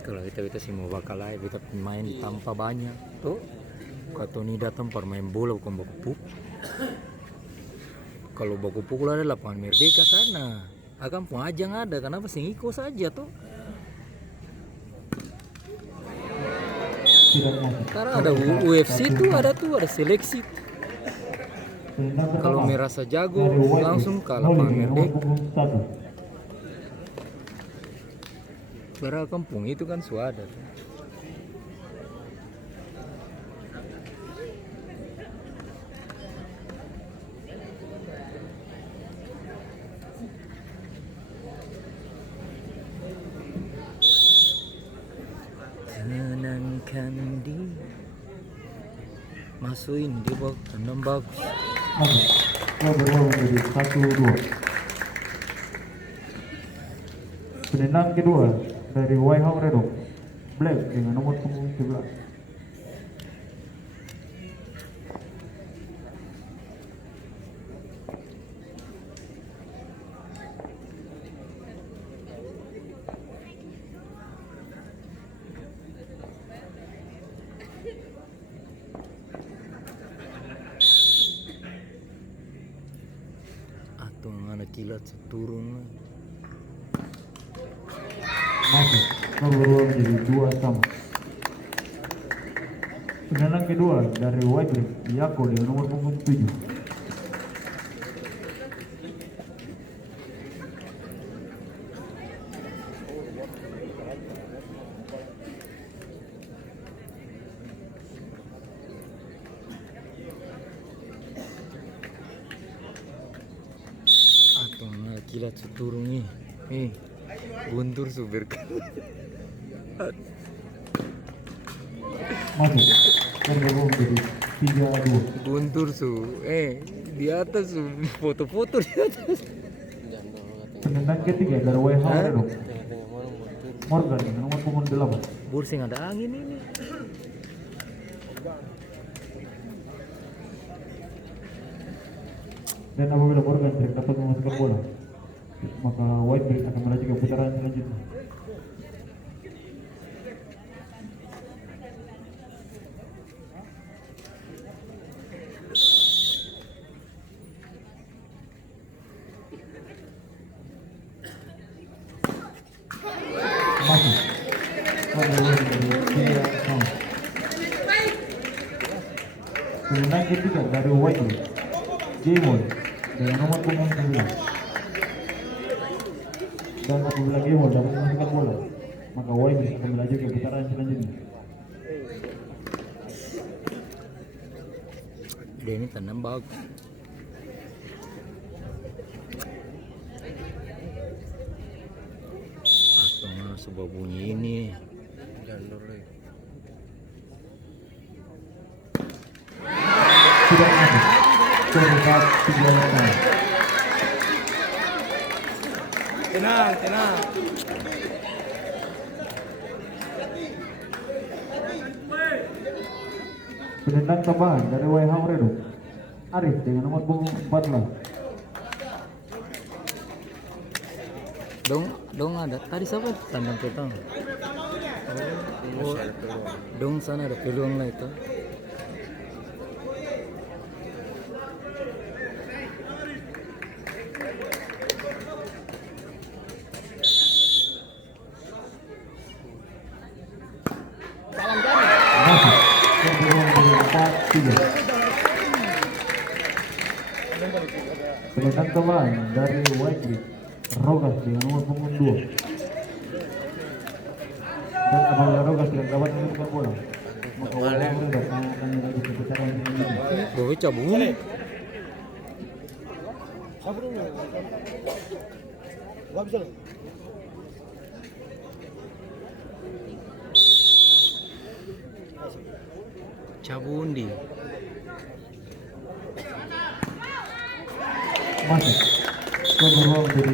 Kalau kita sih mau bakal aja kita main di Tampa banyak tuh. Kalau ini datang permain bola bukan baku pukul. Kalau baku pukul ada lapangan Merdeka sana. Akan pun ajang ada, kenapa sih ngikut saja tuh? Karena ada UFC tuh ada seleksi. Kalau merasa jago langsung ke lapangan Merdeka. Padahal kampung itu kan suada. Tenangkan diri, masukin di bawah enam bagus. Berubah menjadi 1-2. Penendang kedua dari Waiho Redok Black dengan nomor punggung 11. Atau ada kilat seturun. Masuk berubah menjadi 2 sama. Penendang kedua dari White Yako dengan nomor punggung 7. Atau ada kilat seturun nih. Guntur supir kan. Masuk berubah menjadi 3-2. Guntur di atas foto-foto di atas. Penendang ketiga dari Waiho Redok Morgan dengan nomor punggung 8. Bursing ada angin ini. Dan apabila Morgan tidak dapat memasukkan bola, maka White akan melaju ke putaran selanjutnya. Masuk berubah menjadi 3-sama. Penendang ketiga dari White Gamon dengan nomor punggung 9. Dan apabila Gamon dapat memasukkan bola, maka White akan melaju ke putaran selanjutnya. Dia ini tanam bagus. Atau sebuah bunyi ini. Tidak masuk. Berubah 3-sama. Tenang. Penendang tambahan dari Waiho Redok Arif dengan nomor punggung 14. Dong ada. Tadi siapa tandang petang? Oh, dong sana ada peluang lah itu. Masuk berubah menjadi 4-3. Penendang tambahan dari White Rogas dengan nomor punggung 2. Dan apabila Rogas tidak dapat memasukkan bola, maka Waiho Redok akan melaju ke putaran selanjutnya. Bawa cabut. Cabundi. Masuk berubah menjadi